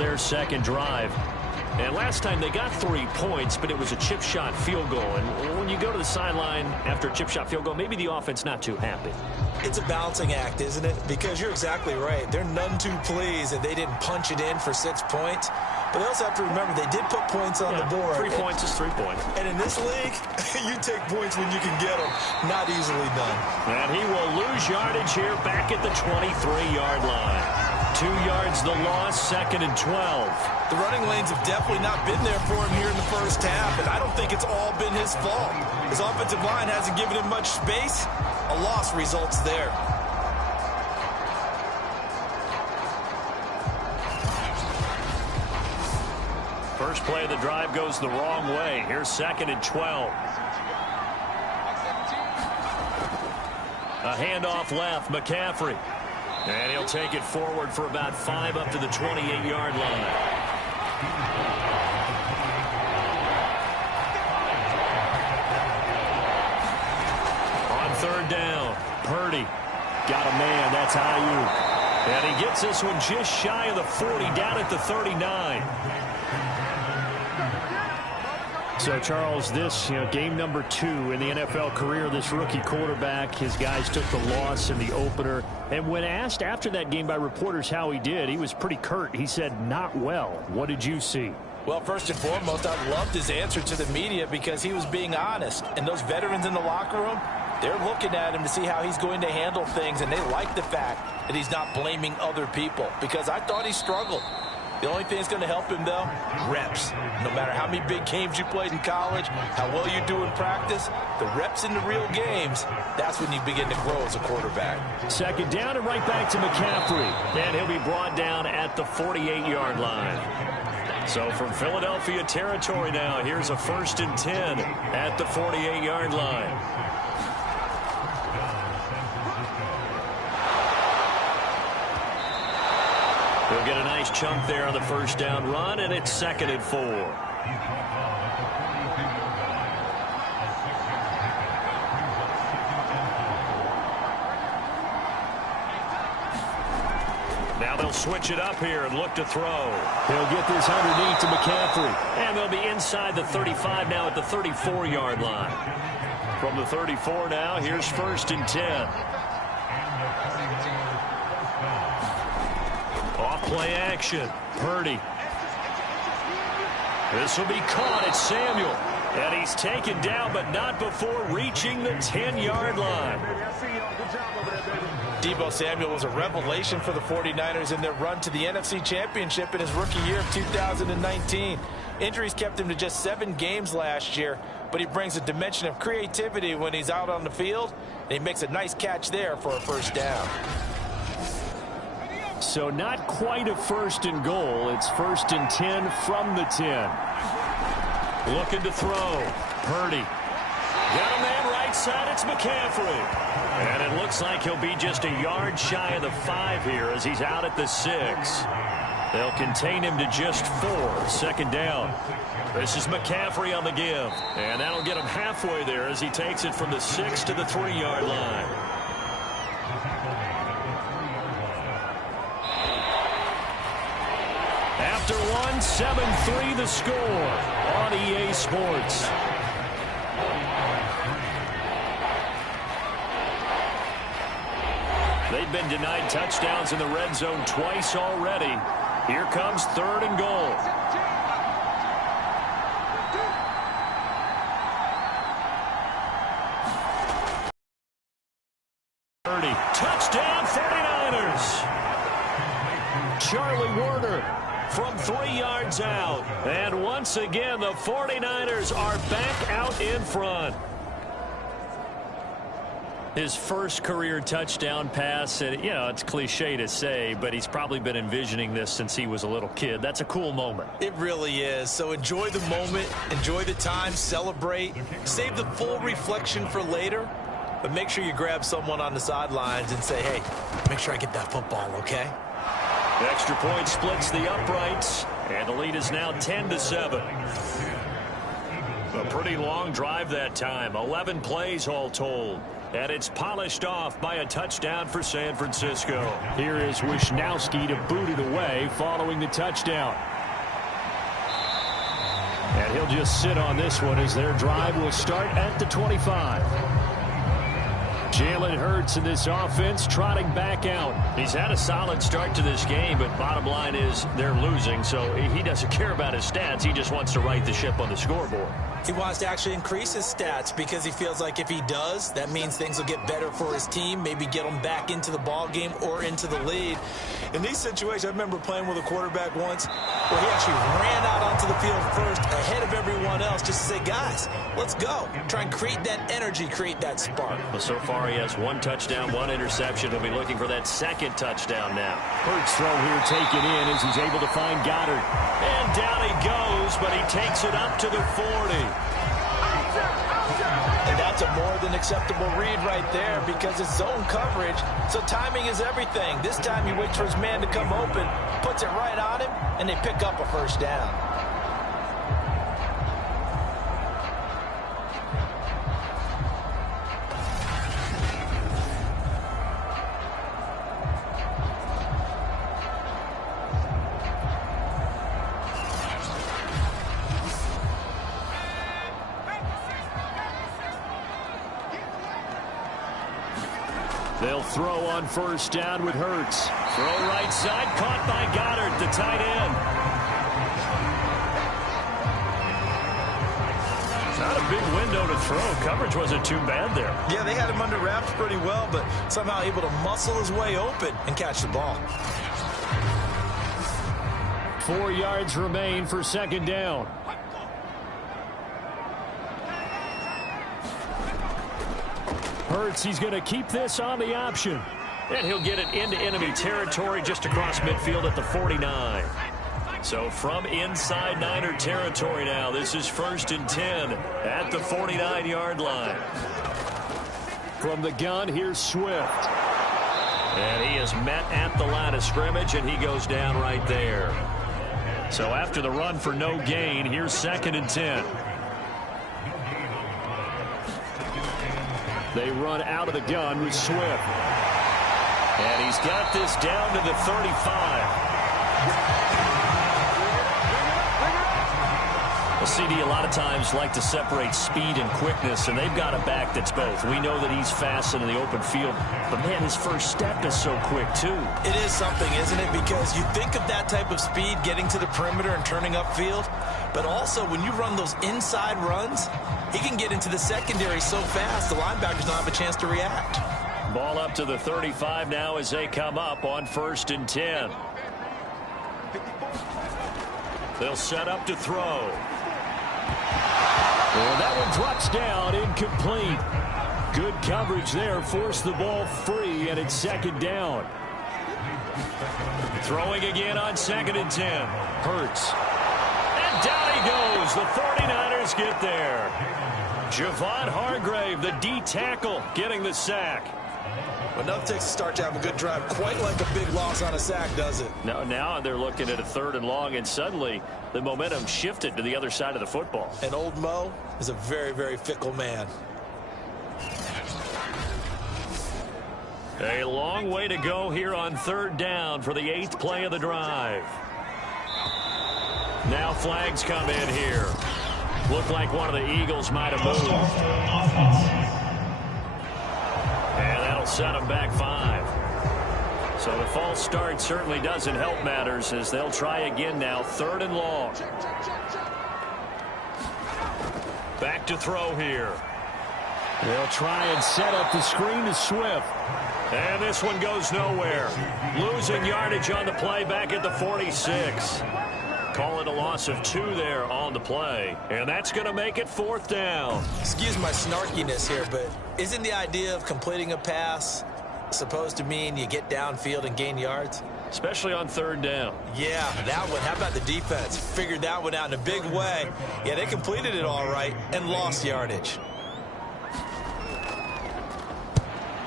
their second drive. And last time they got 3 points, but it was a chip shot field goal. And when you go to the sideline after a chip shot field goal, maybe the offense not too happy. It's a balancing act, isn't it? Because you're exactly right. They're none too pleased that they didn't punch it in for 6 points. But they also have to remember they did put points on the board. 3 points is 3 points. And in this league, you take points when you can get them. Not easily done. And he will lose yardage here back at the 23-yard line. 2 yards the loss, 2nd and 12. The running lanes have definitely not been there for him here in the first half, and I don't think it's all been his fault. His offensive line hasn't given him much space. A loss results there. First play of the drive goes the wrong way. Here's 2nd and 12. A handoff left, McCaffrey. And he'll take it forward for about 5 up to the 28-yard line. On 3rd down, Purdy. Got a man, that's Ayuk. And he gets this one just shy of the 40, down at the 39. So, Charles, this, game number 2 in the NFL career, this rookie quarterback, his guys took the loss in the opener. And when asked after that game by reporters how he did, he was pretty curt. He said, not well. What did you see? Well, first and foremost, I loved his answer to the media because he was being honest. And those veterans in the locker room, they're looking at him to see how he's going to handle things. And they like the fact that he's not blaming other people because I thought he struggled. The only thing that's going to help him, though, reps. No matter how many big games you played in college, how well you do in practice, the reps in the real games, that's when you begin to grow as a quarterback. 2nd down and right back to McCaffrey. And he'll be brought down at the 48-yard line. So from Philadelphia territory now, here's a 1st and 10 at the 48-yard line. He'll get a nice chunk there on the 1st down run, and it's 2nd and 4. Now they'll switch it up here and look to throw. He'll get this underneath to McCaffrey. And they'll be inside the 35 now at the 34-yard line. From the 34 now, here's 1st and 10. Off-play action. Purdy. This will be caught. It's Samuel. And he's taken down, but not before reaching the 10-yard line. Deebo Samuel was a revelation for the 49ers in their run to the NFC Championship in his rookie year of 2019. Injuries kept him to just 7 games last year, but he brings a dimension of creativity when he's out on the field, and he makes a nice catch there for a 1st down. So not quite a 1st and goal. It's 1st and 10 from the 10. Looking to throw. Purdy. Got a man right side. It's McCaffrey. And it looks like he'll be just a yard shy of the 5 here as he's out at the 6. They'll contain him to just 4. 2nd down. This is McCaffrey on the give. And that'll get him halfway there as he takes it from the 6 to the 3-yard line. After one, 7-3 the score on EA Sports. They've been denied touchdowns in the red zone twice already. Here comes 3rd and goal. Touchdown 49ers. Charlie Werner from 3 yards out. And once again, the 49ers are back out in front. His first career touchdown pass, and it's cliche to say, but he's probably been envisioning this since he was a little kid. That's a cool moment. It really is. So enjoy the moment, enjoy the time, celebrate, save the full reflection for later, but make sure you grab someone on the sidelines and say, hey, make sure I get that football, okay? Extra point splits the uprights, and the lead is now 10-7. A pretty long drive that time, 11 plays all told. And it's polished off by a touchdown for San Francisco. Here is Wisnowski to boot it away following the touchdown. And he'll just sit on this one as their drive will start at the 25. Jalen Hurts in this offense trotting back out. He's had a solid start to this game, but bottom line is they're losing, so he doesn't care about his stats. He just wants to right the ship on the scoreboard. He wants to actually increase his stats because he feels like if he does, that means things will get better for his team, maybe get them back into the ball game or into the lead. In these situations, I remember playing with a quarterback once where he actually ran out onto the field first ahead of everyone else just to say, guys, let's go. Try and create that energy, create that spark. Well, so far he has 1 touchdown, 1 interception. He'll be looking for that 2nd touchdown now. Hurts throw here taken in as he's able to find Goddard. And down he goes, but he takes it up to the 40. And that's a more than acceptable read right there because it's zone coverage, so timing is everything. This time he waits for his man to come open, puts it right on him, and they pick up a first down. They'll throw on first down with Hurts. Throw right side, caught by Goddard, the tight end. Not a big window to throw. Coverage wasn't too bad there. Yeah, they had him under wraps pretty well, but somehow able to muscle his way open and catch the ball. 4 yards remain for 2nd down. Hurts, he's going to keep this on the option. And he'll get it into enemy territory just across midfield at the 49. So from inside Niner territory now, this is 1st and 10 at the 49-yard line. From the gun, here's Swift. And he is met at the line of scrimmage, and he goes down right there. So after the run for no gain, here's 2nd and 10. They run out of the gun with Swift. And he's got this down to the 35. Well, CD a lot of times like to separate speed and quickness, and they've got a back that's both. We know that he's fast in the open field, but man, his first step is so quick too. It is something, isn't it? Because you think of that type of speed getting to the perimeter and turning upfield, but also when you run those inside runs, he can get into the secondary so fast the linebackers don't have a chance to react. Ball up to the 35 now as they come up on 1st and 10. They'll set up to throw. And that one drops down, incomplete. Good coverage there, forced the ball free, and it's 2nd down. Throwing again on 2nd and 10. Hurts. And down he goes. The 49ers get there. Javon Hargrave, the D tackle, getting the sack. But nothing takes a start to have a good drive, quite like a big loss on a sack, does it? Now they're looking at a 3rd and long, and suddenly the momentum shifted to the other side of the football. And old Mo is a very, very fickle man. A long way to go here on 3rd down for the 8th play of the drive. Now flags come in here. Looked like one of the Eagles might have moved. And that'll set them back 5. So the false start certainly doesn't help matters as they'll try again now. 3rd and long. Back to throw here. They'll try and set up the screen to Swift. And this one goes nowhere. Losing yardage on the play back at the 46. Call it a loss of 2 there on the play. And that's going to make it 4th down. Excuse my snarkiness here, but isn't the idea of completing a pass supposed to mean you get downfield and gain yards? Especially on 3rd down. Yeah, that one. How about the defense? Figured that one out in a big way. Yeah, they completed it all right and lost yardage.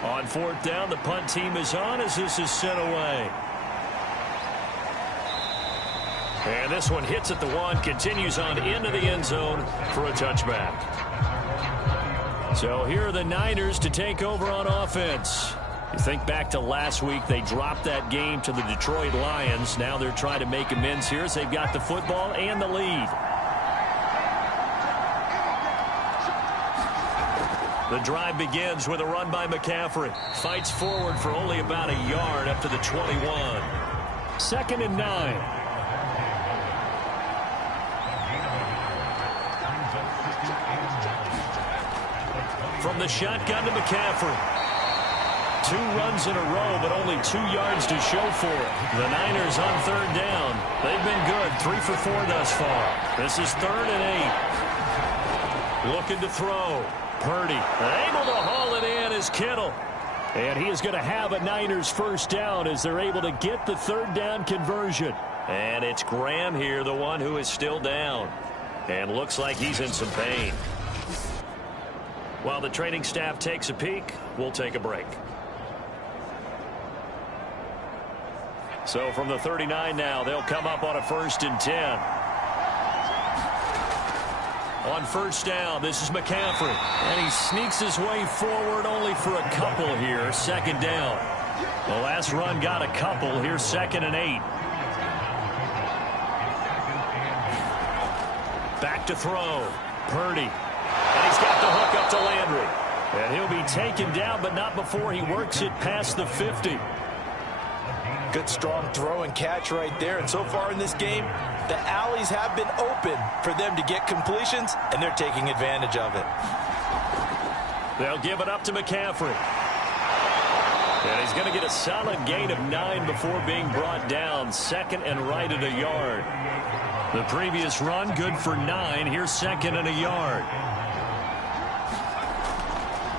On 4th down, the punt team is on as this is sent away. And this one hits at the 1, continues on into the end zone for a touchback. So here are the Niners to take over on offense. You think back to last week, they dropped that game to the Detroit Lions. Now they're trying to make amends here as they've got the football and the lead. The drive begins with a run by McCaffrey. Fights forward for only about a yard up to the 21. 2nd and 9. From the shotgun to McCaffrey. 2 runs in a row, but only 2 yards to show for it. The Niners on 3rd down. They've been good, 3 for 4 thus far. This is 3rd and 8. Looking to throw. Purdy able to haul it in is Kittle. And he is going to have a Niners first down as they're able to get the 3rd down conversion. And it's Graham here, the one who is still down. And looks like he's in some pain. While the training staff takes a peek, we'll take a break. So from the 39 now, they'll come up on a 1st and 10. On 1st down, this is McCaffrey. And he sneaks his way forward only for a couple here. 2nd down. The last run got a couple. Here's 2nd and 8. Back to throw. Purdy. And he's got the hook up to Landry. And he'll be taken down, but not before he works it past the 50. Good strong throw and catch right there. And so far in this game, the alleys have been open for them to get completions, and they're taking advantage of it. They'll give it up to McCaffrey. And he's going to get a solid gain of 9 before being brought down. 2nd and right at a yard. The previous run, good for 9. Here's 2nd and a yard.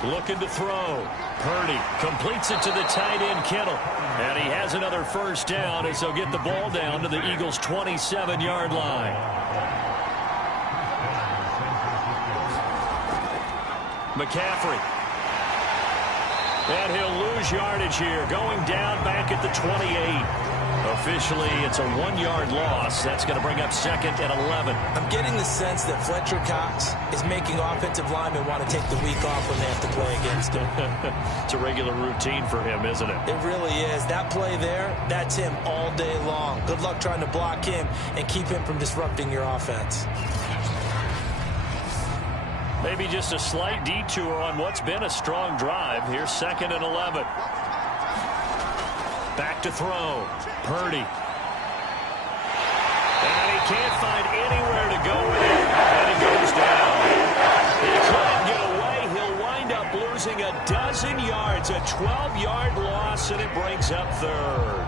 Looking to throw. Purdy completes it to the tight end, Kittle. And he has another first down as they'll get the ball down to the Eagles' 27-yard line. McCaffrey. And he'll lose yardage here, going down back at the 28. Officially, it's a 1-yard loss. That's going to bring up 2nd and 11. I'm getting the sense that Fletcher Cox is making offensive linemen want to take the week off when they have to play against him. It's a regular routine for him, isn't it? It really is. That play there, that's him all day long. Good luck trying to block him and keep him from disrupting your offense. Maybe just a slight detour on what's been a strong drive. Here's 2nd and 11. Back to throw. Purdy. And he can't find anywhere to go with it. And he goes down. He couldn't get away. He'll wind up losing a dozen yards. A 12-yard loss, and it brings up 3rd.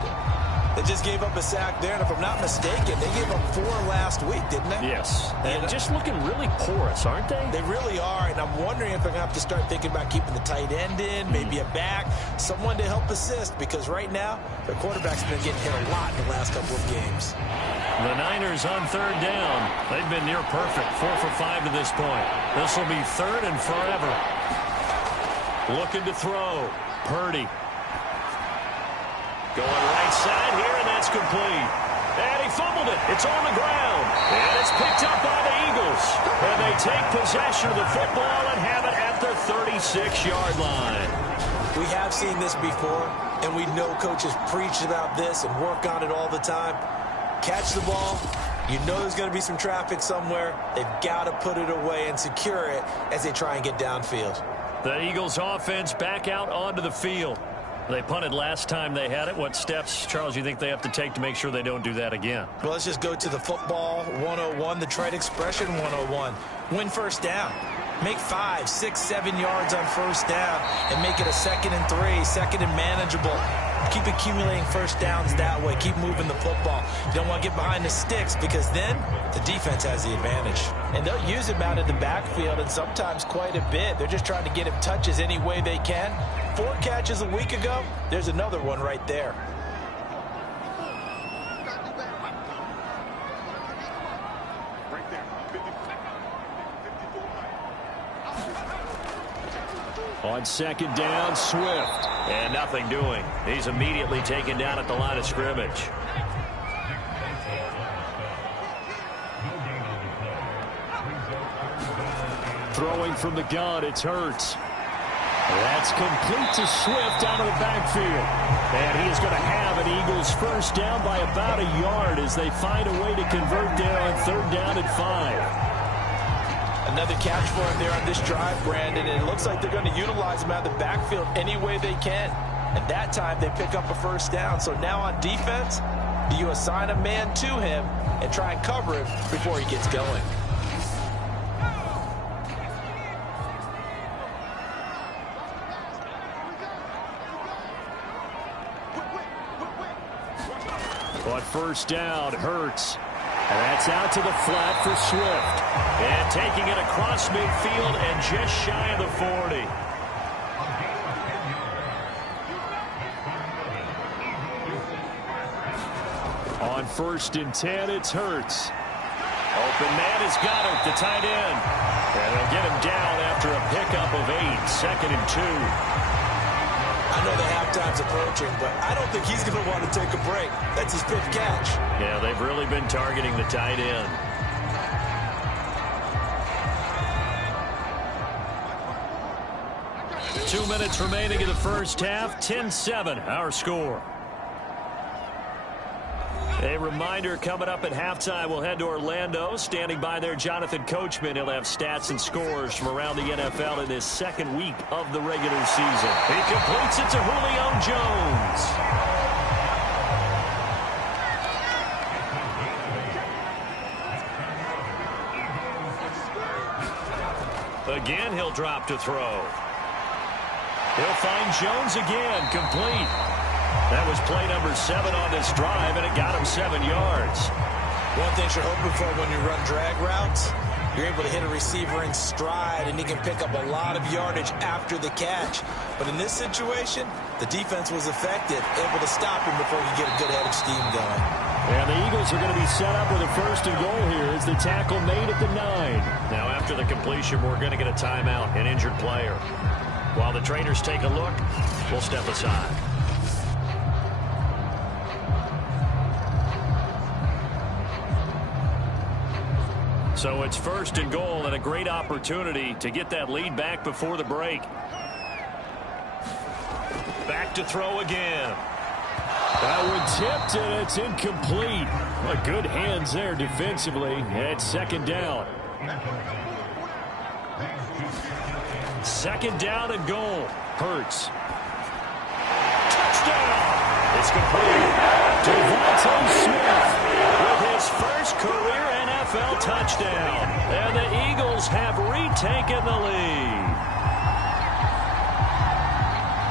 They just gave up a sack there, and if I'm not mistaken, they gave up 4 last week, didn't they? Yes. And just looking really porous, aren't they? They really are, and I'm wondering if they're going to have to start thinking about keeping the tight end in, maybe a back, someone to help assist, because right now, their quarterback's been getting hit a lot in the last couple of games. The Niners on 3rd down. They've been near perfect, 4 for 5 to this point. This will be 3rd and forever. Looking to throw. Purdy. Going right side here, and that's complete. And he fumbled it. It's on the ground. And it's picked up by the Eagles. And they take possession of the football and have it at the 36-yard line. We have seen this before, and we know coaches preach about this and work on it all the time. Catch the ball. You know there's going to be some traffic somewhere. They've got to put it away and secure it as they try and get downfield. The Eagles offense back out onto the field. They punted last time they had it. What steps, Charles, you think they have to take to make sure they don't do that again? Well, let's just go to the football 101, the trade expression 101. Win first down. Make 5, 6, 7 yards on first down and make it a 2nd and 3, 2nd and manageable. Keep accumulating first downs that way. Keep moving the football. You don't want to get behind the sticks because then the defense has the advantage. And they'll use him out in the backfield and sometimes quite a bit. They're just trying to get him touches any way they can. 4 catches a week ago. There's another one right there. On 2nd down, Swift. And nothing doing. He's immediately taken down at the line of scrimmage. Throwing from the gun, it's Hurts. That's complete to Swift out of the backfield. And he is going to have an Eagles first down by about a yard as they find a way to convert there on 3rd down and 5. Another catch for him there on this drive, Brandon, and it looks like they're going to utilize him out of the backfield any way they can. And that time they pick up a first down. So now on defense, do you assign a man to him and try and cover him before he gets going? On first down, Hurts. And that's out to the flat for Swift. And taking it across midfield and just shy of the 40. On 1st and 10, it's Hurts. Open man has got it, the tight end. And they'll get him down after a pickup of 8, 2nd and 2. I know the halftime's approaching, but I don't think he's going to want to take a break. That's his 5th catch. Yeah, they've really been targeting the tight end. Two minutes remaining in the first half. 10-7, our score. A reminder, coming up at halftime, we'll head to Orlando. Standing by there, Jonathan Coachman. He'll have stats and scores from around the NFL in this 2nd week of the regular season. He completes it to Julio Jones. Again, he'll drop to throw. He'll find Jones again, complete. That was play number 7 on this drive, and it got him 7 yards. One thing you're hoping for when you run drag routes, you're able to hit a receiver in stride, and he can pick up a lot of yardage after the catch. But in this situation, the defense was effective, able to stop him before he get a good head of steam going. And the Eagles are going to be set up with a 1st and goal here as the tackle made at the 9. Now, after the completion, we're going to get a timeout, an injured player. While the trainers take a look, we'll step aside. So it's 1st and goal and a great opportunity to get that lead back before the break. Back to throw again. That one tipped and it's incomplete. Well, good hands there defensively at 2nd down. 2nd down and goal. Hurts. Touchdown! It's complete. Devontae Smith with his first career NFL touchdown. And the Eagles have retaken the lead.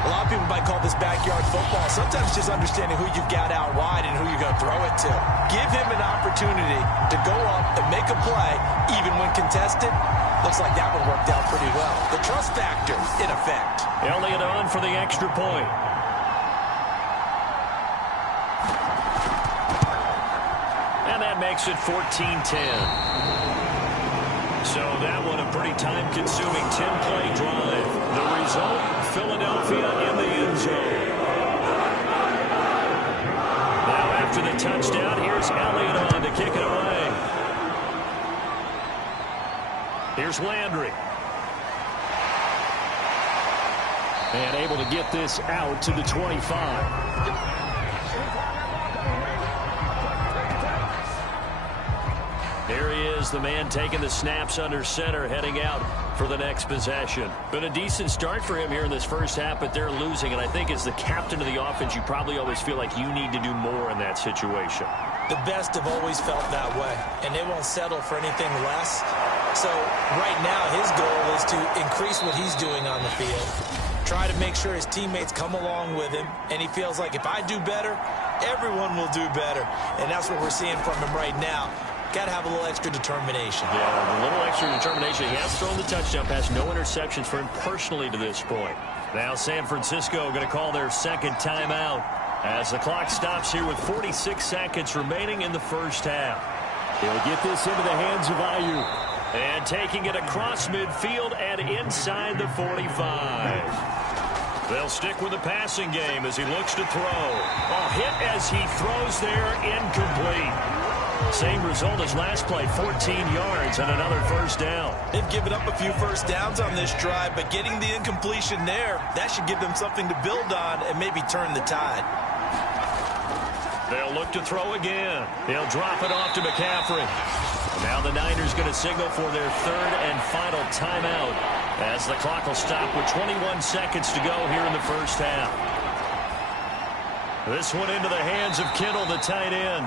A lot of people might call this backyard football. Sometimes just understanding who you've got out wide and who you're going to throw it to. Give him an opportunity to go up and make a play, even when contested. Looks like that one worked out pretty well. The trust factor in effect. Elliott on for the extra point. And that makes it 14-10. So that one a pretty time-consuming 10-play drive. The result, Philadelphia in the end zone. Now after the touchdown, here's Elliott on to kick it away. Here's Landry. And able to get this out to the 25. There he is, the man taking the snaps under center, heading out for the next possession. Been a decent start for him here in this first half, but they're losing. And I think as the captain of the offense, you probably always feel like you need to do more in that situation. The best have always felt that way, and they won't settle for anything less. So right now his goal is to increase what he's doing on the field, try to make sure his teammates come along with him, and he feels like if I do better, everyone will do better. And that's what we're seeing from him right now. Got to have a little extra determination. Yeah, a little extra determination. He has thrown the touchdown pass, no interceptions for him personally to this point. Now San Francisco going to call their 2nd timeout as the clock stops here with 46 seconds remaining in the first half. He'll get this into the hands of Ayuk. And taking it across midfield and inside the 45. They'll stick with the passing game as he looks to throw. A hit as he throws there, incomplete. Same result as last play, 14 yards and another first down. They've given up a few first downs on this drive, but getting the incompletion there, that should give them something to build on and maybe turn the tide. They'll look to throw again. He'll drop it off to McCaffrey. Now the Niners going to signal for their third and final timeout as the clock will stop with 21 seconds to go here in the first half. This one into the hands of Kittle, the tight end.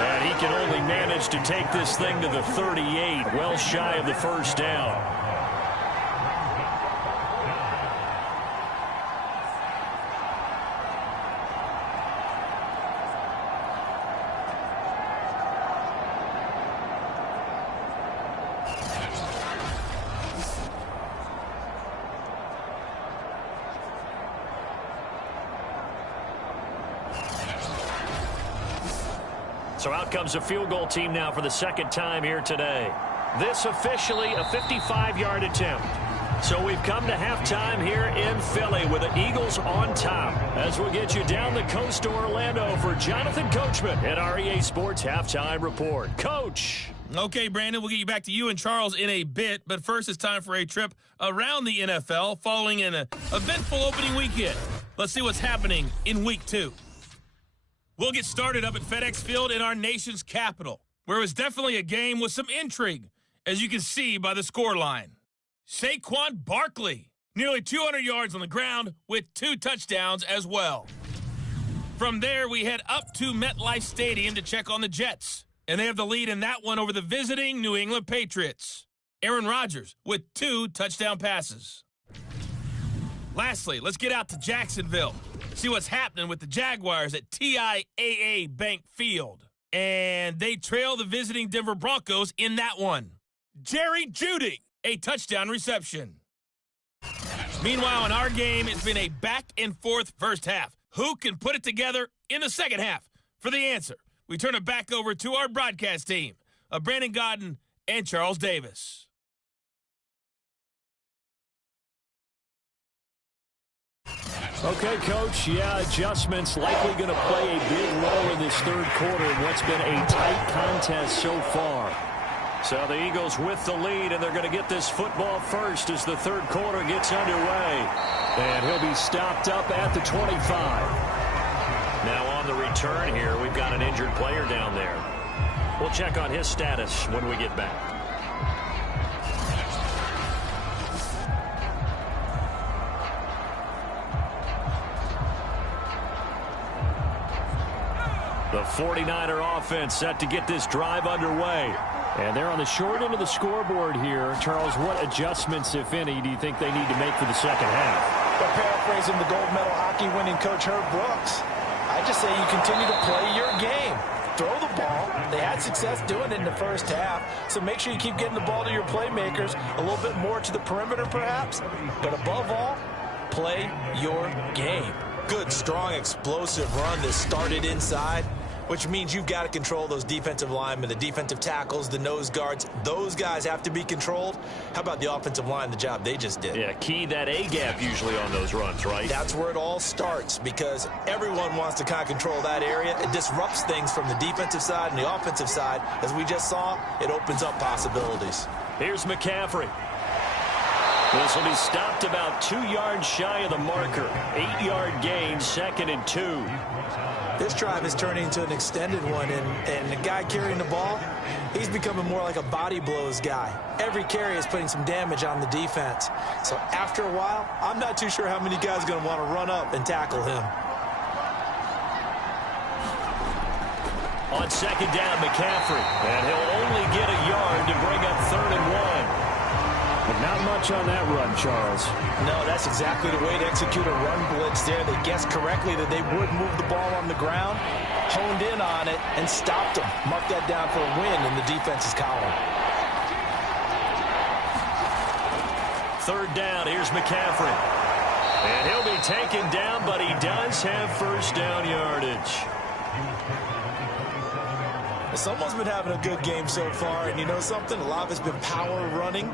And he can only manage to take this thing to the 38, well shy of the first down. So out comes a field goal team now for the second time here today. This officially a 55-yard attempt. So we've come to halftime here in Philly with the Eagles on top. As we'll get you down the coast to Orlando for Jonathan Coachman at our EA Sports Halftime Report. Coach. Okay, Brandon, we'll get you back to you and Charles in a bit. But first, it's time for a trip around the NFL following an eventful opening weekend. Let's see what's happening in Week 2. We'll get started up at FedEx Field in our nation's capital, where it was definitely a game with some intrigue, as you can see by the scoreline. Saquon Barkley, nearly 200 yards on the ground with 2 touchdowns as well. From there, we head up to MetLife Stadium to check on the Jets, and they have the lead in that one over the visiting New England Patriots. Aaron Rodgers with 2 touchdown passes. Lastly, let's get out to Jacksonville. See what's happening with the Jaguars at TIAA Bank Field. And they trail the visiting Denver Broncos in that one. Jerry Jeudy, a touchdown reception. Meanwhile, in our game, it's been a back-and-forth first half. Who can put it together in the second half? For the answer, we turn it back over to our broadcast team of Brandon Gaudin and Charles Davis. Okay, Coach, adjustments likely going to play a big role in this third quarter in what's been a tight contest so far. So the Eagles with the lead, and they're going to get this football first as the third quarter gets underway. And he'll be stopped up at the 25. Now on the return here, we've got an injured player down there. We'll check on his status when we get back. The 49er offense set to get this drive underway. And they're on the short end of the scoreboard here. Charles, what adjustments, if any, do you think they need to make for the second half? Well, paraphrasing the gold medal hockey winning coach Herb Brooks, I just say you continue to play your game. Throw the ball. They had success doing it in the first half, so make sure you keep getting the ball to your playmakers, a little bit more to the perimeter perhaps, but above all, play your game. Good, strong, explosive run that started inside, which means you've got to control those defensive linemen, the defensive tackles, the nose guards. Those guys have to be controlled. How about the offensive line, the job they just did? Yeah, key that A-gap usually on those runs, right? That's where it all starts because everyone wants to kind of control that area. It disrupts things from the defensive side and the offensive side. As we just saw, it opens up possibilities. Here's McCaffrey. This will be stopped about 2 yards shy of the marker. 8-yard gain, 2nd and 2. This drive is turning into an extended one, and the guy carrying the ball, he's becoming more like a body blows guy. Every carry is putting some damage on the defense. So after a while, I'm not too sure how many guys are going to want to run up and tackle him. On 2nd down, McCaffrey. And he'll only get a yard to bring up 3rd and 1. But not much on that run, Charles. No, that's exactly the way to execute a run blitz there. They guessed correctly that they would move the ball on the ground, honed in on it, and stopped them. Mark that down for a win in the defense's column. 3rd down, here's McCaffrey. And he'll be taken down, but he does have first down yardage. Someone's been having a good game so far, and you know something? A lot of it's been power running.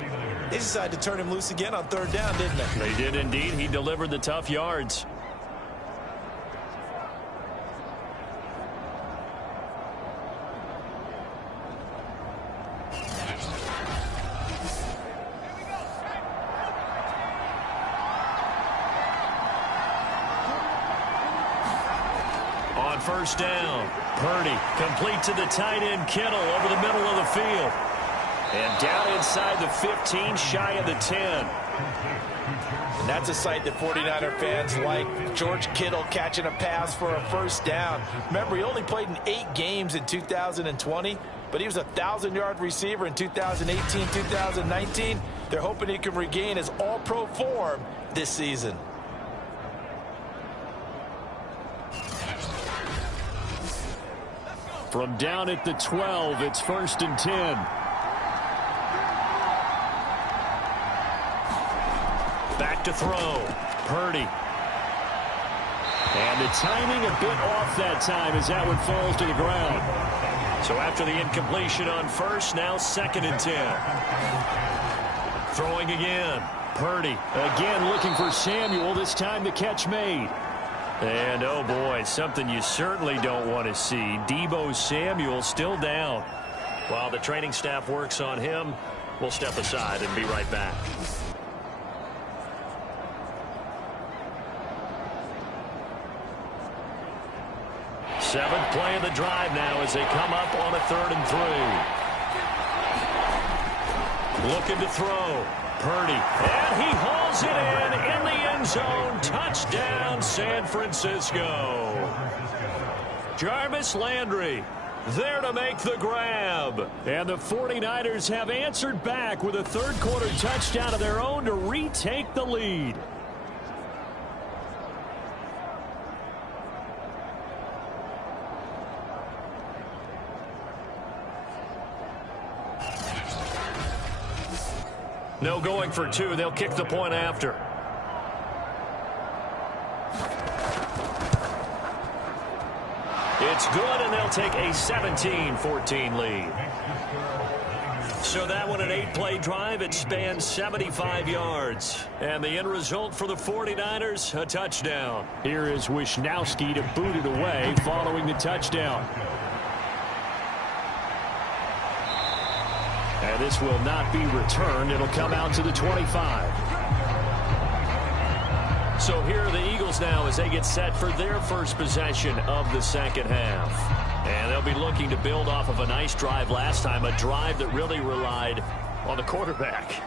They decided to turn him loose again on 3rd down, didn't they? They did indeed. He delivered the tough yards. first down. Purdy complete to the tight end Kittle over the middle of the field. And down inside the 15, shy of the 10. And that's a sight that 49er fans like. George Kittle catching a pass for a first down. Remember, he only played in 8 games in 2020, but he was a 1,000-yard receiver in 2018, 2019. They're hoping he can regain his all-pro form this season. From down at the 12, it's first and 10. Back to throw. Purdy. And the timing a bit off that time as that one falls to the ground. So after the incompletion on first, now second and 10. Throwing again. Purdy again looking for Samuel. This time the catch made. And, oh, boy, something you certainly don't want to see. Deebo Samuel still down. While the training staff works on him, we'll step aside and be right back. Seventh play of the drive now as they come up on a 3rd and 3. Looking to throw. Purdy. And he hauls it in the end zone. Touchdown, San Francisco. Jarvis Landry there to make the grab. And the 49ers have answered back with a third-quarter touchdown of their own to retake the lead. No going for 2. They'll kick the point after. It's good, and they'll take a 17-14 lead. So that one, an 8-play drive. It spans 75 yards. And the end result for the 49ers, a touchdown. Here is Wisnowski to boot it away following the touchdown. And this will not be returned. It'll come out to the 25. So here are the Eagles now as they get set for their first possession of the second half. And they'll be looking to build off of a nice drive last time, a drive that really relied on the quarterback.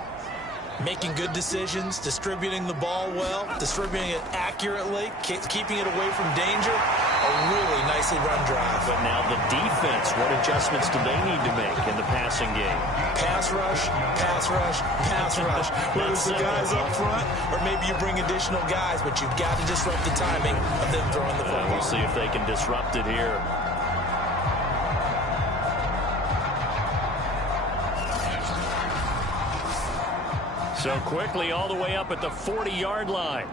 Making good decisions, distributing the ball well, distributing it accurately, keeping it away from danger. A really nicely run drive. But now the defense, what adjustments do they need to make in the passing game? Pass rush, pass rush, pass rush. Whether it's the guys up front or maybe you bring additional guys, but you've got to disrupt the timing of them throwing the football. We'll see if they can disrupt it here. So quickly all the way up at the 40-yard line.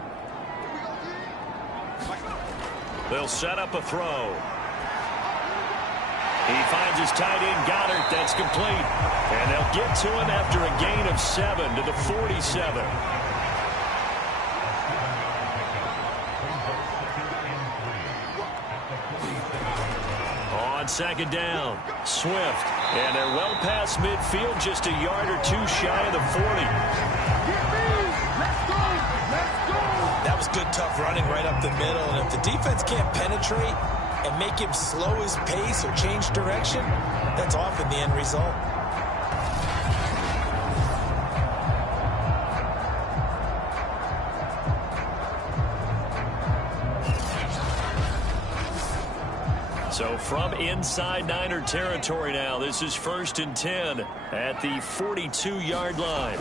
They'll set up a throw. He finds his tight end, Goddard. That's complete. And they'll get to him after a gain of 7 to the 47. On second down, Swift. And they're well past midfield, just a yard or 2 shy of the 40. That was good, tough running right up the middle. And if the defense can't penetrate and make him slow his pace or change direction, that's often the end result. So from inside Niner territory now, this is first and 10 at the 42-yard line.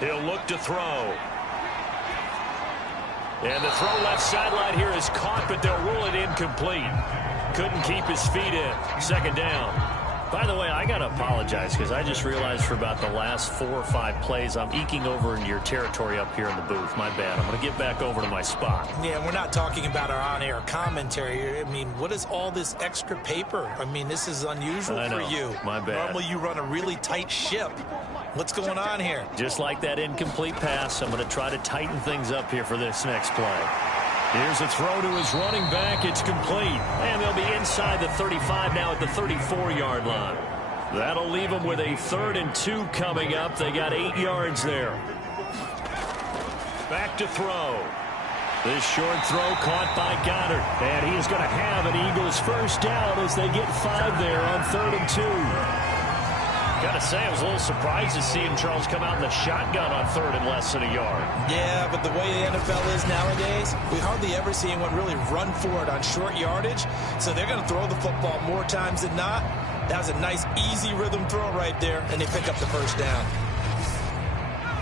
He'll look to throw. And the throw left sideline here is caught, but they'll rule it incomplete. Couldn't keep his feet in. Second down. By the way, I got to apologize because I just realized for about the last 4 or 5 plays, I'm eking over in your territory up here in the booth. My bad. I'm going to get back over to my spot. Yeah, we're not talking about our on-air commentary. I mean, what is all this extra paper? I mean, this is unusual for you. My bad. Normally you run a really tight ship. What's going on here? Just like that incomplete pass, I'm going to try to tighten things up here for this next play. Here's a throw to his running back. It's complete. And they'll be inside the 35 now at the 34-yard line. That'll leave them with a 3rd and 2 coming up. They got 8 yards there. Back to throw. This short throw caught by Goddard. And he is going to have an Eagles first down as they get 5 there on 3rd and 2. Got to say, I was a little surprised to see him, Charles, come out in the shotgun on 3rd and less than a yard. Yeah, but the way the NFL is nowadays, we hardly ever see anyone really run for it on short yardage. So they're going to throw the football more times than not. That was a nice, easy rhythm throw right there, and they pick up the first down.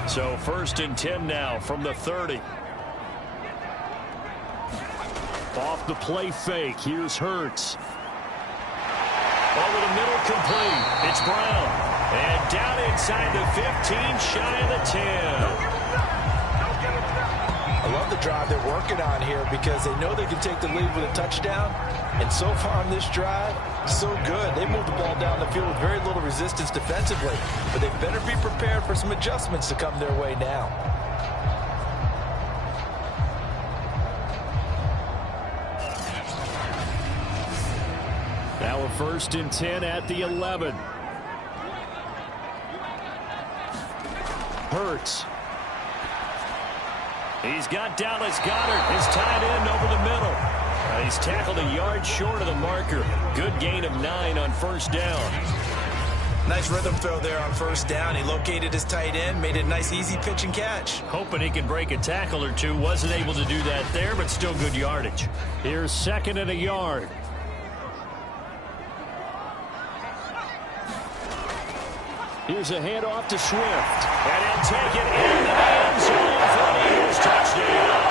So 1st and 10 now from the 30. Off the play fake. Here's Hurts. Over the middle, complete. It's Brown. And down inside the 15, shy of the 10. I love the drive they're working on here because they know they can take the lead with a touchdown. And so far on this drive, so good. They moved the ball down the field with very little resistance defensively. But they better be prepared for some adjustments to come their way now. Now a 1st and 10 at the 11. Hurts. He's got Dallas Goddard, his tight end, over the middle. He's tackled a yard short of the marker. Good gain of 9 on 1st down. Nice rhythm throw there on 1st down. He located his tight end, made it a nice, easy pitch and catch. Hoping he can break a tackle or two. Wasn't able to do that there, but still good yardage. Here's 2nd and a yard. Here's a handoff to Swift. And he'll take it in the end zone for an Eagles touchdown.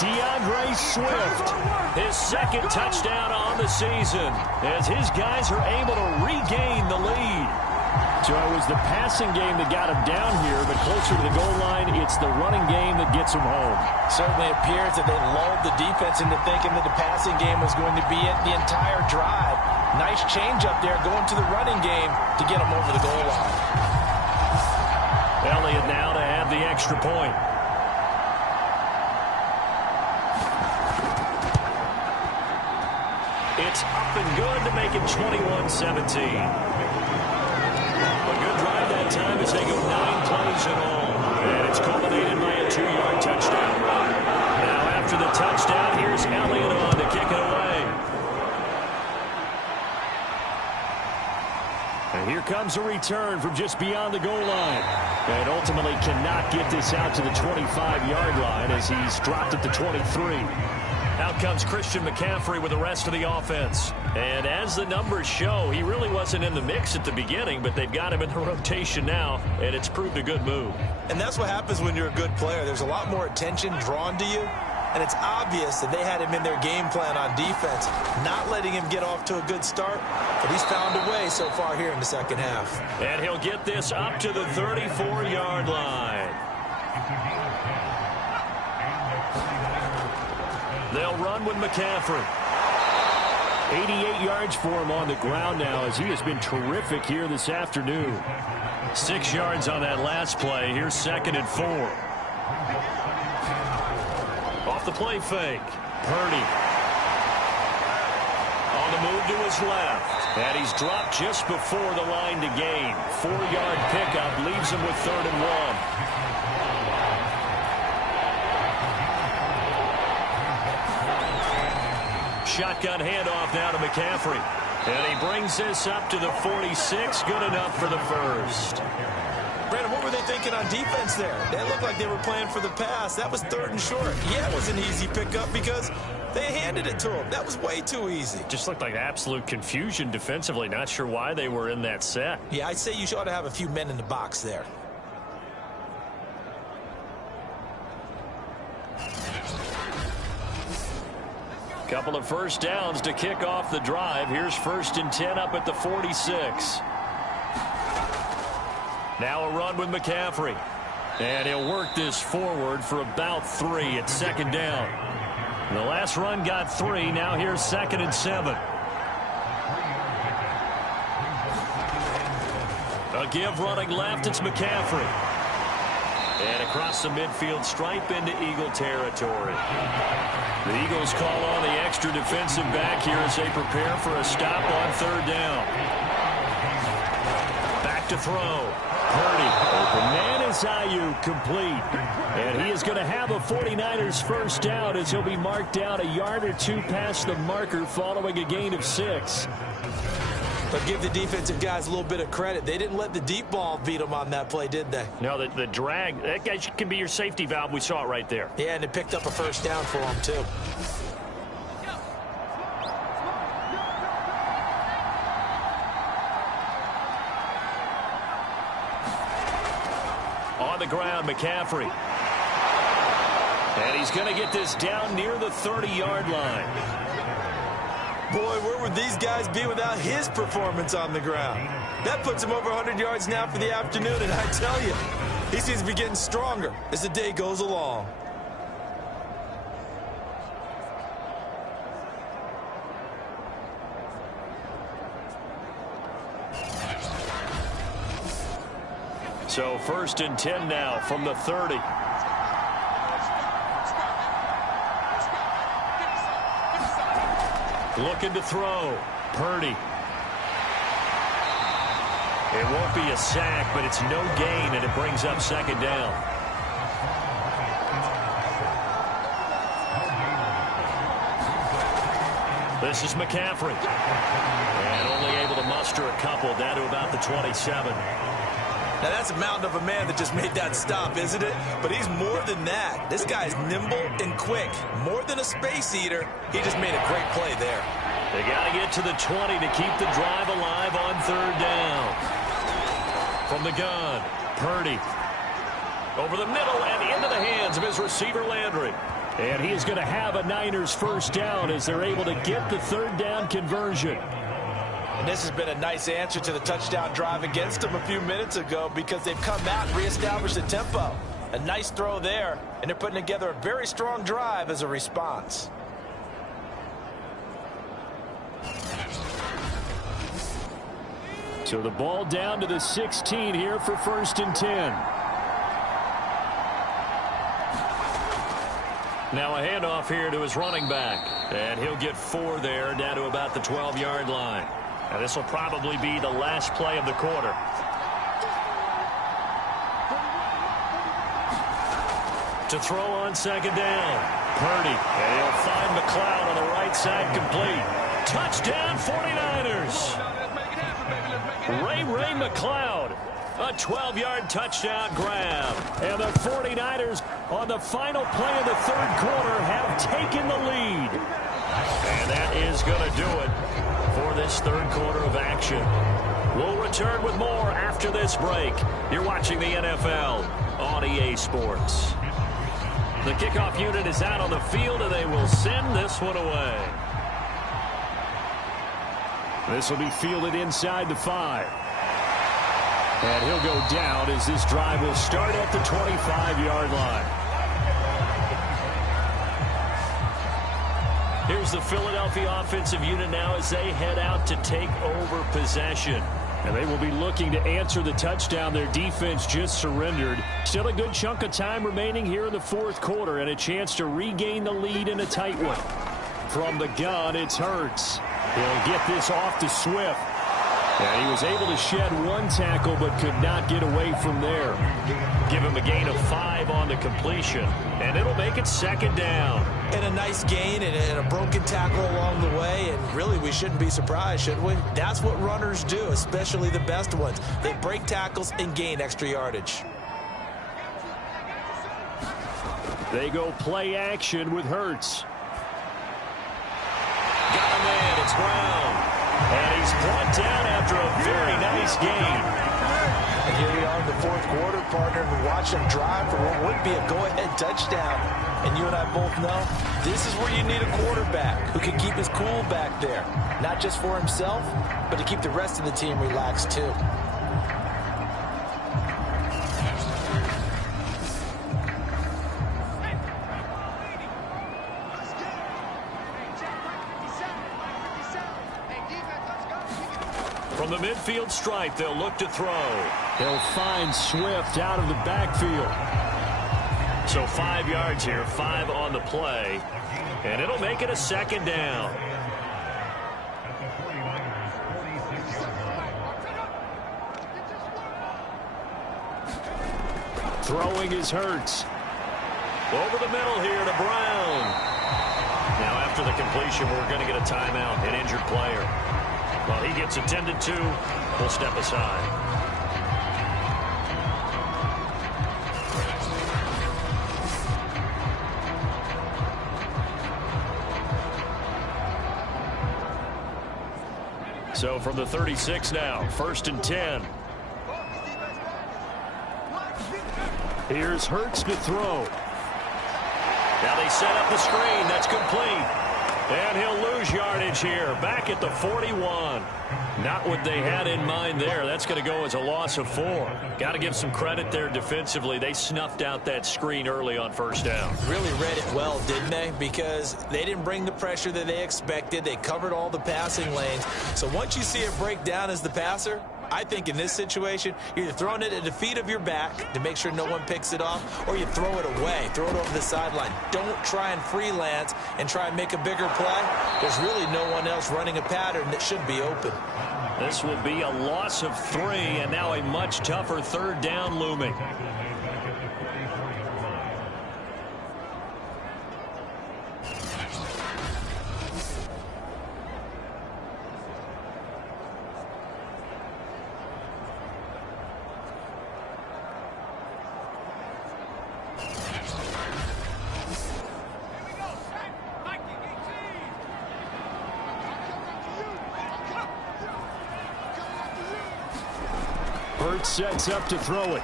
DeAndre Swift, his 2nd touchdown on the season, as his guys are able to regain the lead. So it was the passing game that got him down here, but closer to the goal line, it's the running game that gets him home. Certainly appears that they lulled the defense into thinking that the passing game was going to be it the entire drive. Nice change up there going to the running game to get him over the goal line. Elliott now to have the extra point. It's up and good to make it 21-17. A good drive that time as they go 9 plays in all. And it's culminated by a 2-yard touchdown run. Now after the touchdown, here's Elliott on to kick it away. And here comes a return from just beyond the goal line. And ultimately cannot get this out to the 25-yard line as he's dropped at the 23. Out comes Christian McCaffrey with the rest of the offense. And as the numbers show, he really wasn't in the mix at the beginning, but they've got him in the rotation now, and it's proved a good move. And that's what happens when you're a good player. There's a lot more attention drawn to you, and it's obvious that they had him in their game plan on defense, not letting him get off to a good start, but he's found a way so far here in the 2nd half. And he'll get this up to the 34-yard line. They'll run with McCaffrey. 88 yards for him on the ground now as he has been terrific here this afternoon. 6 yards on that last play. Here's 2nd and 4. Off the play fake. Purdy. On the move to his left. And he's dropped just before the line to gain. 4-yard pickup leaves him with 3rd and 1. Shotgun handoff now to McCaffrey. And he brings this up to the 46. Good enough for the first. Brandon, what were they thinking on defense there? They looked like they were playing for the pass. That was 3rd and short. Yeah, it was an easy pickup because they handed it to him. That was way too easy. Just looked like absolute confusion defensively. Not sure why they were in that set. Yeah, I'd say you ought to have a few men in the box there. Couple of first downs to kick off the drive. Here's 1st and 10 up at the 46. Now a run with McCaffrey. And he'll work this forward for about 3 at 2nd down. The last run got 3. Now here's 2nd and 7. A give running left. It's McCaffrey. And across the midfield stripe into Eagle territory. The Eagles call on the extra defensive back here as they prepare for a stop on 3rd down. Back to throw. Purdy, open man is Ayuk, complete. And he is going to have a 49ers first down as he'll be marked down a yard or two past the marker following a gain of 6. But give the defensive guys a little bit of credit. They didn't let the deep ball beat them on that play, did they? No, the drag, that guy can be your safety valve. We saw it right there. Yeah, and it picked up a first down for them, too. On the ground, McCaffrey. And he's going to get this down near the 30-yard line. Boy, where would these guys be without his performance on the ground? That puts him over 100 yards now for the afternoon, and I tell you, he seems to be getting stronger as the day goes along. So 1st and 10 now from the 30. Looking to throw. Purdy. It won't be a sack, but it's no gain, and it brings up 2nd down. This is McCaffrey. And only able to muster a couple down to about the 27. Now, that's a mountain of a man that just made that stop, isn't it? But he's more than that. This guy is nimble and quick. More than a space eater, he just made a great play there. They got to get to the 20 to keep the drive alive on 3rd down. From the gun, Purdy. Over the middle and into the hands of his receiver, Landry. And he is going to have a Niners first down as they're able to get the 3rd down conversion. And this has been a nice answer to the touchdown drive against them a few minutes ago because they've come out and reestablished the tempo. A nice throw there, and they're putting together a very strong drive as a response. So the ball down to the 16 here for 1st and 10. Now a handoff here to his running back. And he'll get 4 there, down to about the 12-yard line. Now this will probably be the last play of the quarter. To throw on 2nd down. Purdy. And he'll find McLeod on the right side, complete. Touchdown 49ers. Ray McLeod, a 12-yard touchdown grab. And the 49ers on the final play of the 3rd quarter have taken the lead. And that is going to do it for this 3rd quarter of action. We'll return with more after this break. You're watching the NFL on EA Sports. The kickoff unit is out on the field, and they will send this one away. This will be fielded inside the 5. And he'll go down as this drive will start at the 25-yard line. Here's the Philadelphia offensive unit now as they head out to take over possession. And they will be looking to answer the touchdown their defense just surrendered. Still a good chunk of time remaining here in the 4th quarter and a chance to regain the lead in a tight one. From the gun, it's Hurts. He'll get this off to Swift. And he was able to shed 1 tackle but could not get away from there. Give him a gain of 5 on the completion. And it'll make it 2nd down. And a nice gain and a broken tackle along the way. And really, we shouldn't be surprised, should we? That's what runners do, especially the best ones. They break tackles and gain extra yardage. They go play action with Hurts. Got a man, it's Brown. And he's brought down after a very nice game. And here we are in the 4th quarter, partner, and we watch him drive for what would be a go-ahead touchdown. And you and I both know this is where you need a quarterback who can keep his cool back there. Not just for himself, but to keep the rest of the team relaxed too. From the midfield stripe, they'll look to throw. They'll find Swift out of the backfield. So 5 yards here, 5 on the play. And it'll make it a 2nd down. Throwing is Hurts. Over the middle here to Brown. Now after the completion, we're going to get a timeout, an injured player. While he gets attended to, we'll step aside. So from the 36 now, 1st and 10. Here's Hurts to throw. Now they set up the screen. That's complete. And he'll lose yardage here. Back at the 41. Not what they had in mind there. That's going to go as a loss of 4. Got to give some credit there defensively. They snuffed out that screen early on 1st down. Really read it well, didn't they? Because they didn't bring the pressure that they expected. They covered all the passing lanes. So once you see it break down as the passer, I think in this situation, you're either throwing it at the feet of your back to make sure no one picks it off, or you throw it away, throw it over the sideline. Don't try and freelance and try and make a bigger play. There's really no one else running a pattern that should be open. This will be a loss of 3, and now a much tougher 3rd down looming. Hurts sets up to throw it.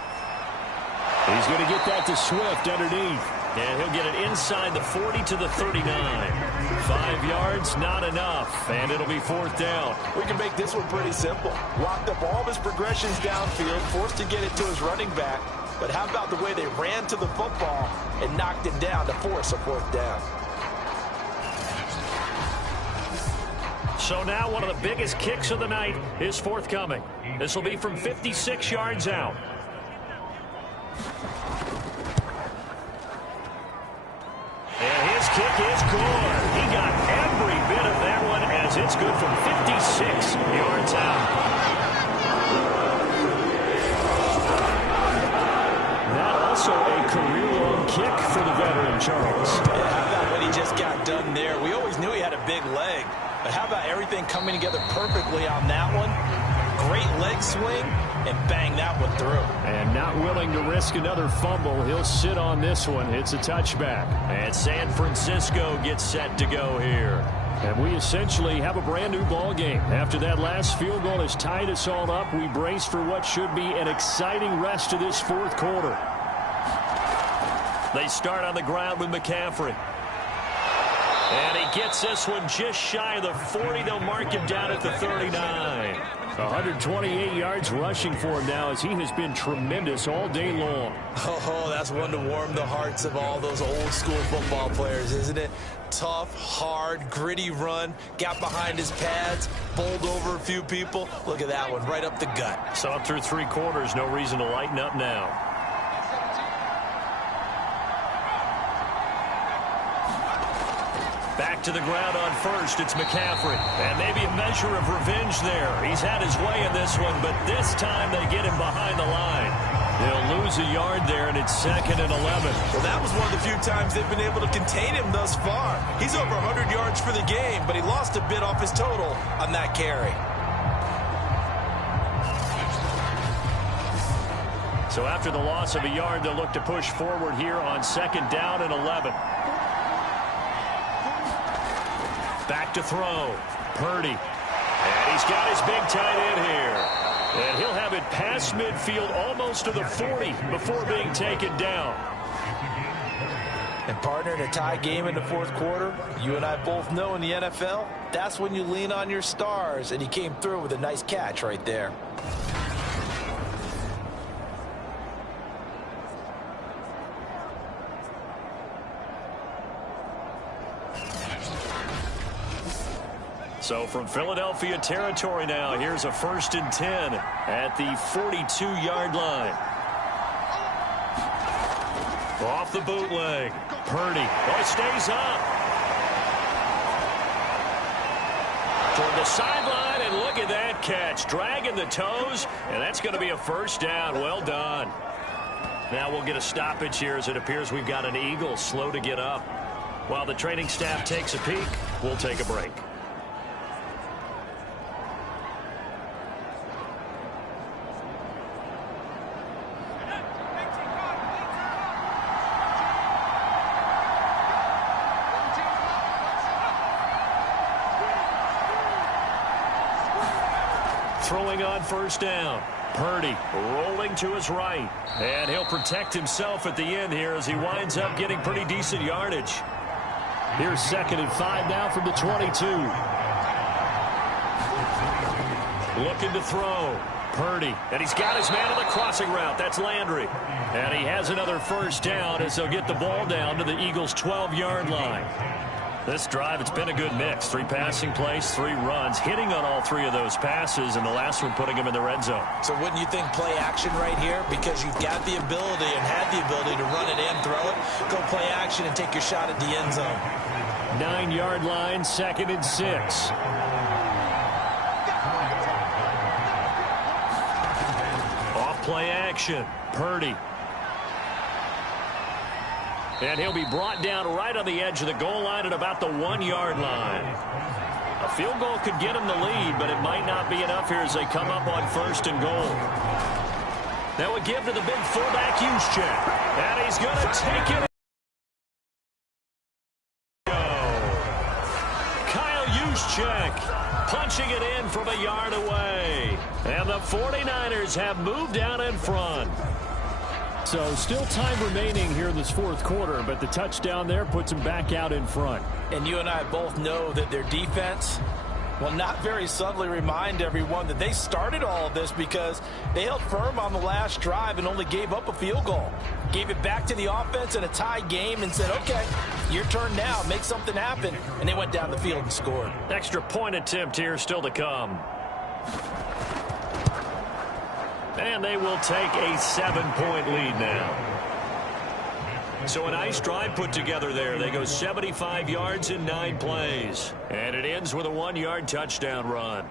He's going to get that to Swift underneath. And he'll get it inside the 40 to the 39. 5 yards, not enough. And it'll be 4th down. We can make this one pretty simple. Locked up all of his progressions downfield, forced to get it to his running back. But how about the way they ran to the football and knocked it down to force a 4th down? So now one of the biggest kicks of the night is forthcoming. This will be from 56 yards out. And his kick is good. He got every bit of that one as it's good from 56 yards out. That also a career-long kick for the veteran, Charles. Yeah, how about what he just got done there? We always knew he had a big leg. But how about everything coming together perfectly on that one? Great leg swing, and bang that one through. And not willing to risk another fumble. He'll sit on this one. It's a touchback. And San Francisco gets set to go here. And we essentially have a brand new ball game. After that last field goal has tied us all up, we brace for what should be an exciting rest of this 4th quarter. They start on the ground with McCaffrey. And he gets this one just shy of the 40. They'll mark him down at the 39. 128 yards rushing for him now as he has been tremendous all day long. Oh, that's one to warm the hearts of all those old school football players, isn't it? Tough, hard, gritty run. Got behind his pads, bowled over a few people. Look at that one, right up the gut. Saw it through 3 quarters. No reason to lighten up now. Back to the ground on 1st. It's McCaffrey. And maybe a measure of revenge there. He's had his way in this one, but this time they get him behind the line. They'll lose a yard there, and it's 2nd and 11. Well, that was one of the few times they've been able to contain him thus far. He's over 100 yards for the game, but he lost a bit off his total on that carry. So after the loss of a yard, they'll look to push forward here on 2nd down and 11. Back to throw. Purdy. And he's got his big tight end here. And he'll have it past midfield almost to the 40 before being taken down. And partner, in a tie game in the 4th quarter, you and I both know in the NFL, that's when you lean on your stars. And he came through with a nice catch right there. So from Philadelphia territory now, here's a 1st and 10 at the 42-yard line. Off the bootleg. Purdy. Oh, he stays up. Toward the sideline, and look at that catch. Dragging the toes, and that's going to be a 1st down. Well done. Now we'll get a stoppage here as it appears we've got an Eagle slow to get up. While the training staff takes a peek, we'll take a break. Throwing on first down. Purdy rolling to his right. And he'll protect himself at the end here as he winds up getting pretty decent yardage. Here's 2nd and 5 now from the 22. Looking to throw. Purdy. And he's got his man on the crossing route. That's Landry. And he has another first down as they'll get the ball down to the Eagles' 12-yard line. This drive, it's been a good mix. 3 passing plays, 3 runs, hitting on all 3 of those passes, and the last one putting him in the red zone. So wouldn't you think play action right here? Because you've got the ability and had the ability to run it and throw it. Go play action and take your shot at the end zone. 9-yard line, 2nd and 6. Off play action. Purdy. And he'll be brought down right on the edge of the goal line at about the 1-yard line. A field goal could get him the lead, but it might not be enough here as they come up on 1st and goal. That would give to the big fullback Juszczyk. And he's going to take it. Kyle Juszczyk punching it in from a yard away. And the 49ers have moved out in front. So still time remaining here in this 4th quarter, but the touchdown there puts them back out in front. And you and I both know that their defense will not very subtly remind everyone that they started all of this because they held firm on the last drive and only gave up a field goal. Gave it back to the offense in a tie game and said, okay, your turn now, make something happen. And they went down the field and scored. Extra point attempt here still to come. And they will take a 7-point lead now. So a nice drive put together there. They go 75 yards in 9 plays. And it ends with a 1-yard touchdown run.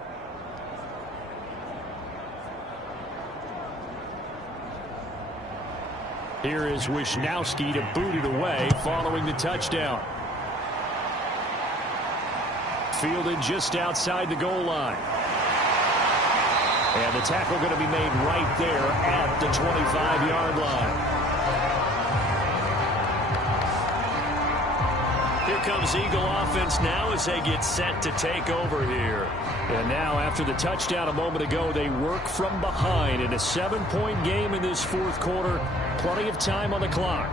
Here is Wisnowski to boot it away following the touchdown. Fielded just outside the goal line. And the tackle going to be made right there at the 25-yard line. Here comes Eagle offense now as they get set to take over here. And now after the touchdown a moment ago, they work from behind in a 7-point game in this 4th quarter. Plenty of time on the clock.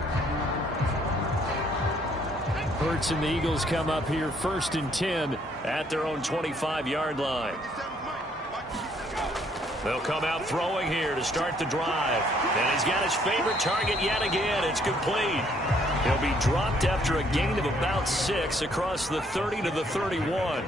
Hurts and the Eagles come up here 1st and 10 at their own 25-yard line. They'll come out throwing here to start the drive. And he's got his favorite target yet again. It's complete. He'll be dropped after a gain of about 6 across the 30 to the 31.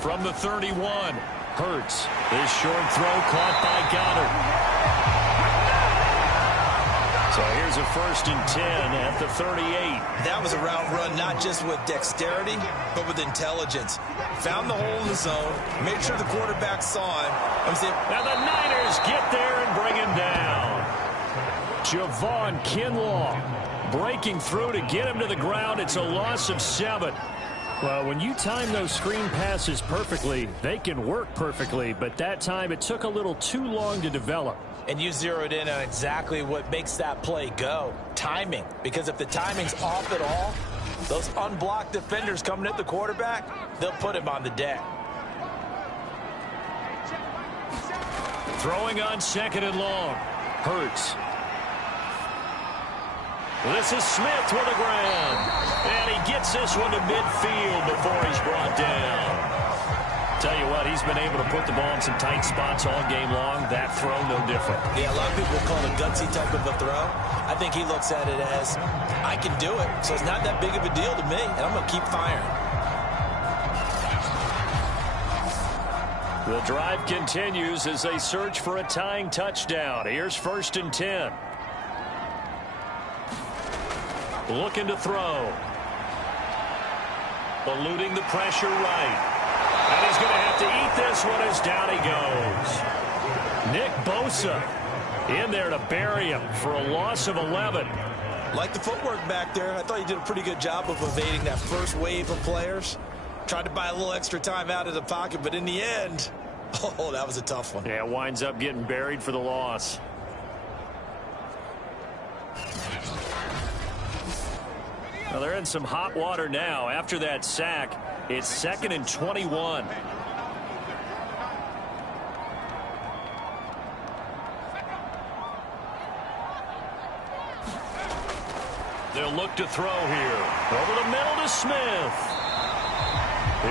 From the 31, Hurts. This short throw caught by Goddard. So here's a 1st and 10 at the 38. That was a route run not just with dexterity, but with intelligence. Found the hole in the zone, made sure the quarterback saw him. And the Niners get there and bring him down. Javon Kinlaw breaking through to get him to the ground. It's a loss of 7. Well, when you time those screen passes perfectly, they can work perfectly. But that time, it took a little too long to develop. And you zeroed in on exactly what makes that play go. Timing. Because if the timing's off at all, those unblocked defenders coming at the quarterback, they'll put him on the deck. Throwing on 2nd and long. Hurts. This is Smith with the ground. And he gets this one to midfield before he's brought down. Tell you what, he's been able to put the ball in some tight spots all game long. That throw, no different. Yeah, a lot of people call it a gutsy type of a throw. I think he looks at it as, I can do it, so it's not that big of a deal to me, and I'm going to keep firing. The drive continues as they search for a tying touchdown. Here's 1st and 10. Looking to throw. Eluding the pressure right. And he's going to have to eat this one as down he goes. Nick Bosa in there to bury him for a loss of 11. Like the footwork back there, I thought he did a pretty good job of evading that first wave of players. Tried to buy a little extra time out of the pocket, but in the end, oh, that was a tough one. Yeah, winds up getting buried for the loss. Well, they're in some hot water now. After that sack, it's 2nd and 21. They'll look to throw here. Over the middle to Smith.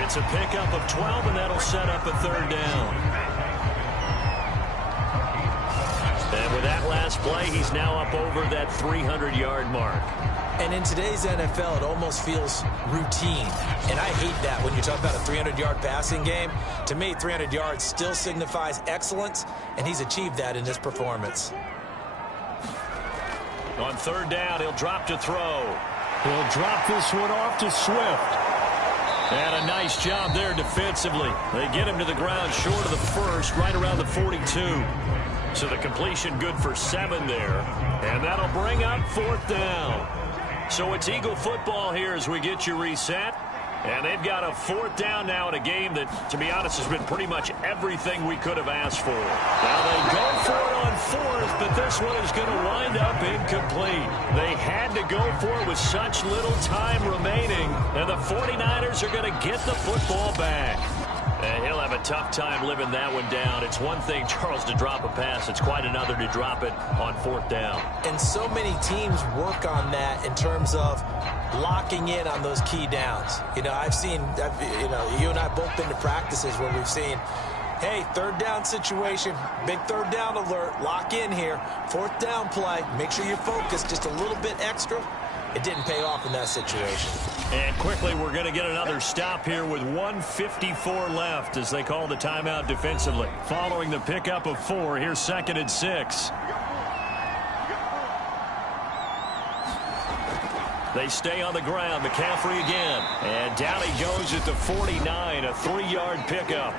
It's a pickup of 12, and that'll set up a 3rd down. And with that last play, he's now up over that 300-yard mark. And in today's NFL, it almost feels routine. And I hate that when you talk about a 300-yard passing game. To me, 300 yards still signifies excellence, and he's achieved that in this performance. On 3rd down, he'll drop to throw. He'll drop this one off to Swift. And a nice job there defensively. They get him to the ground short of the first, right around the 42. So the completion good for 7 there. And that'll bring up 4th down. So it's Eagle football here as we get you reset. And they've got a 4th down now in a game that, to be honest, has been pretty much everything we could have asked for. Now they go for it on 4th, but this one is going to wind up incomplete. They had to go for it with such little time remaining, and the 49ers are going to get the football back. And he'll have a tough time living that one down. It's one thing, Charles, to drop a pass. It's quite another to drop it on 4th down. And so many teams work on that in terms of locking in on those key downs. You know, you and I both been to practices where we've seen, hey, 3rd down situation, big 3rd down alert, lock in here, 4th down play, make sure you're focused just a little bit extra. It didn't pay off in that situation. And quickly, we're going to get another stop here with 1:54 left as they call the timeout defensively. Following the pickup of 4, here's 2nd and 6. They stay on the ground. McCaffrey again. And down he goes at the 49, a 3-yard pickup.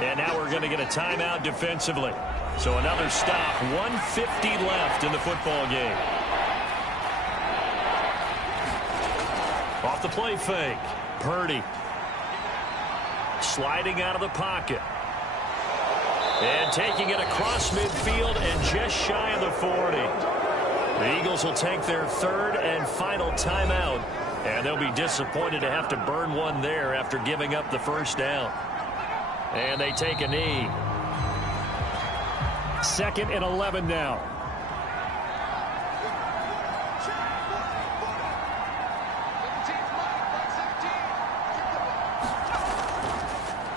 And now we're going to get a timeout defensively. So another stop, 1:50 left in the football game. Off the play fake. Purdy. Sliding out of the pocket. And taking it across midfield and just shy of the 40. The Eagles will take their 3rd and final timeout. And they'll be disappointed to have to burn one there after giving up the 1st down. And they take a knee. 2nd and 11 now.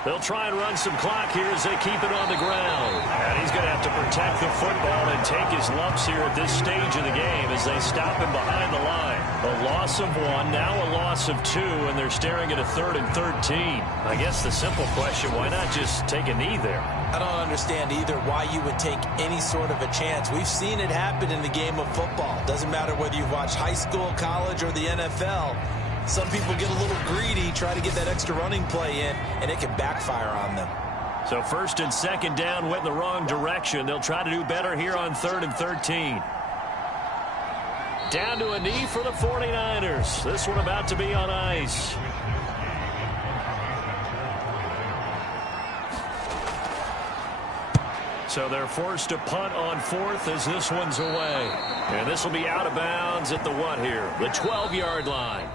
They'll try and run some clock here as they keep it on the ground. And he's going to have to protect the football and take his lumps here at this stage of the game as they stop him behind the line. A loss of 1, now a loss of 2, and they're staring at a 3rd and 13. I guess the simple question, why not just take a knee there? I don't understand either why you would take any sort of a chance. We've seen it happen in the game of football. Doesn't matter whether you've watched high school, college, or the NFL. Some people get a little greedy, try to get that extra running play in, and it can backfire on them. So 1st and 2nd down went in the wrong direction. They'll try to do better here on 3rd and 13. Down to a knee for the 49ers. This one about to be on ice. So they're forced to punt on 4th as this one's away. And this will be out of bounds at the what here? The 12-yard line.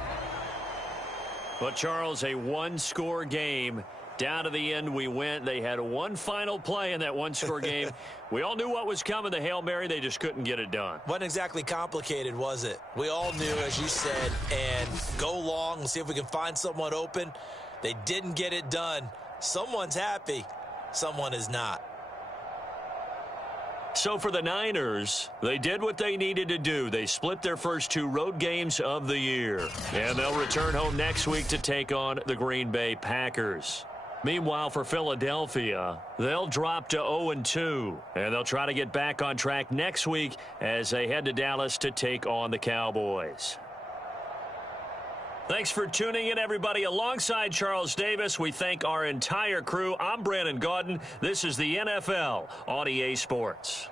But, Charles, a one-score game. Down to the end we went. They had one final play in that one-score game. We all knew what was coming, the Hail Mary. They just couldn't get it done. Wasn't exactly complicated, was it? We all knew, as you said, and go long and see if we can find someone open. They didn't get it done. Someone's happy. Someone is not. So for the Niners, they did what they needed to do. They split their first 2 road games of the year. And they'll return home next week to take on the Green Bay Packers. Meanwhile, for Philadelphia, they'll drop to 0-2. And they'll try to get back on track next week as they head to Dallas to take on the Cowboys. Thanks for tuning in, everybody. Alongside Charles Davis, we thank our entire crew. I'm Brandon Gaudin. This is the NFL on EA Sports.